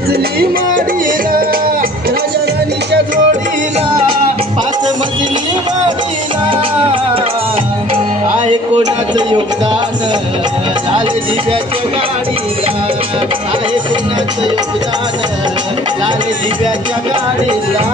मजली माडीला राजा राणीच्या जोडीला 5 मजली माडीला आहे कोणाचं योगदान लाल दिव्याच्या गाडीला आहे कोणाचं योगदान लाल दिव्याच्या गाडीला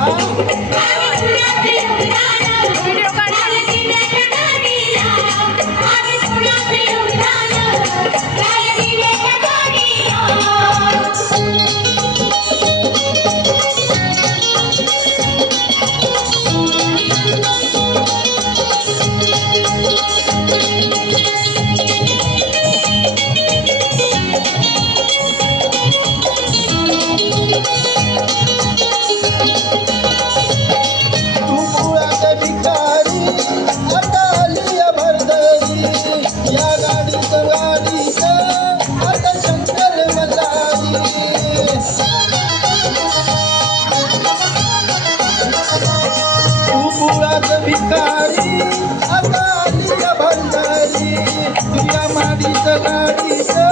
भिकारी अकालिया भंडारी तुझ्या माडीचं गाडीचं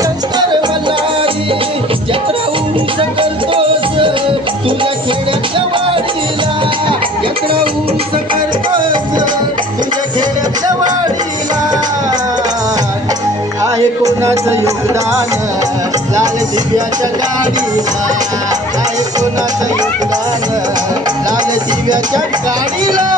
शंकर मल्हारी जत्रा उरूस करतोस तुझ्या खेड्याच्या वाडीला जत्रा उरूस करतोस तुझ्या खेड्याच्या वाडीला आहे कोणाचं योगदान लाल दिव्याच्या गाडीला आहे कोणाचं योगदान लाल दिव्याच्या गाडीला